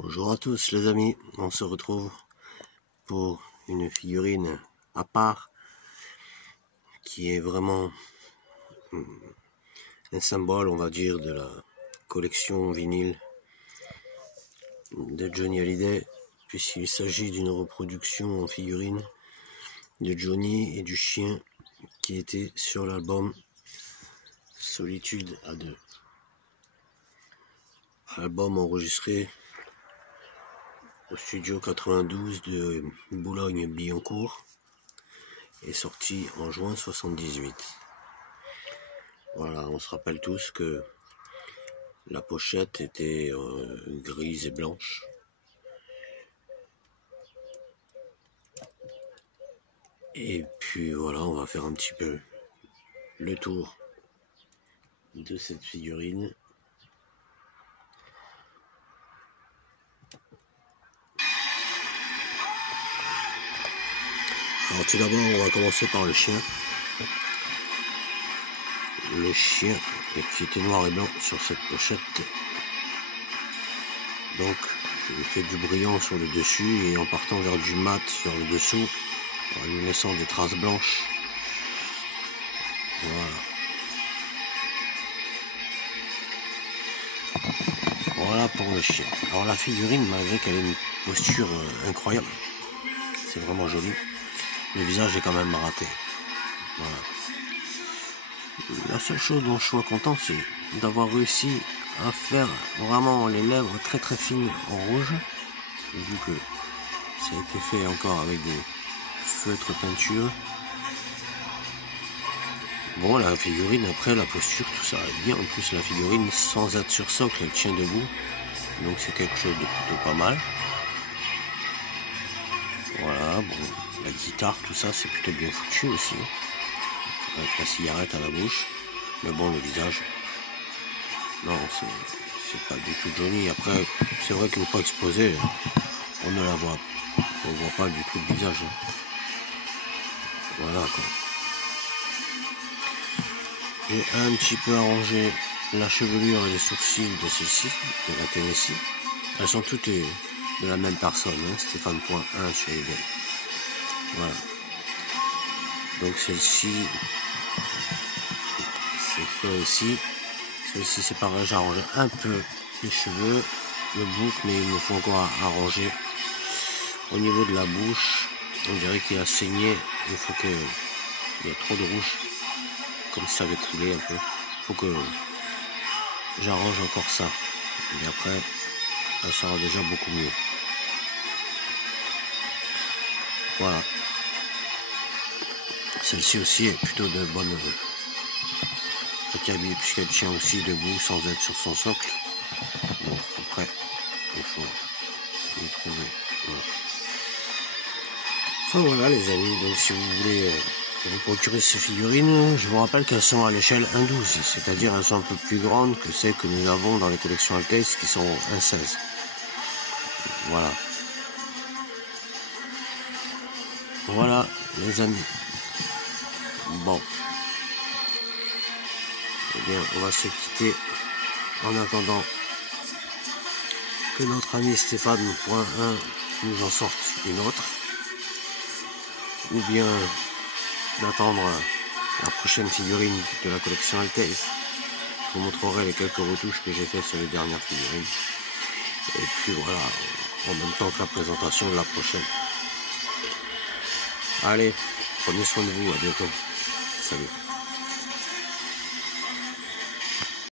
Bonjour à tous les amis, on se retrouve pour une figurine à part qui est vraiment un symbole, on va dire, de la collection vinyle de Johnny Hallyday, puisqu'il s'agit d'une reproduction en figurine de Johnny et du chien qui était sur l'album Solitude à deux. Album enregistré au studio 92 de Boulogne-Billancourt et sorti en juin 78. Voilà, on se rappelle tous que la pochette était grise et blanche. Et puis voilà, on va faire un petit peu le tour de cette figurine. Alors tout d'abord, on va commencer par le chien. Le chien qui était noir et blanc sur cette pochette. Donc, je fais du brillant sur le dessus et en partant vers du mat sur le dessous, en lui laissant des traces blanches. Voilà. Voilà pour le chien. Alors la figurine, malgré qu'elle ait une posture incroyable, c'est vraiment joli. Le visage est quand même raté. Voilà. La seule chose dont je sois content, c'est d'avoir réussi à faire vraiment les lèvres très très fines en rouge, vu que ça a été fait encore avec des feutres peinture. Bon, la figurine, après la posture, tout ça est bien. En plus, la figurine, sans être sur socle, elle tient debout, donc c'est quelque chose de plutôt pas mal. Voilà, bon, la guitare, tout ça, c'est plutôt bien foutu aussi, avec la cigarette à la bouche. Mais bon, le visage, non, c'est pas du tout Johnny. Après, c'est vrai qu'une fois exposé, on ne la voit, on voit pas du tout le visage. Voilà quoi. J'ai un petit peu arrangé la chevelure et les sourcils de celle-ci, de la Tennessee. Elles sont toutes de la même personne, hein, Stéphane Point 1 sur les gars. Voilà. Donc celle-ci, c'est fait aussi. Celle-ci c'est pareil, j'ai arrangé un peu les cheveux, le bouc, mais il me faut encore arranger. Au niveau de la bouche, on dirait qu'il a saigné, il faut que il y a trop de rouge. Comme ça avait coulé un peu, faut que j'arrange encore ça, et après ça sera déjà beaucoup mieux. Voilà, celle-ci aussi est plutôt de bonne acabit, puisqu'elle tient aussi debout sans être sur son socle. Bon, après il faut les trouver. Voilà. Enfin voilà les amis, donc si vous voulez vous procurer ces figurines, je vous rappelle qu'elles sont à l'échelle 1/12, c'est-à-dire elles sont un peu plus grandes que celles que nous avons dans les collections Alteis qui sont 1/16. Voilà. Voilà les amis. Bon. Eh bien, on va se quitter en attendant que notre ami Stéphane Point 1 nous en sorte une autre. Ou bien d'attendre la prochaine figurine de la collection Alteis. Je vous montrerai les quelques retouches que j'ai fait sur les dernières figurines. Et puis voilà, en même temps que la présentation de la prochaine. Allez, prenez soin de vous, à bientôt. Salut.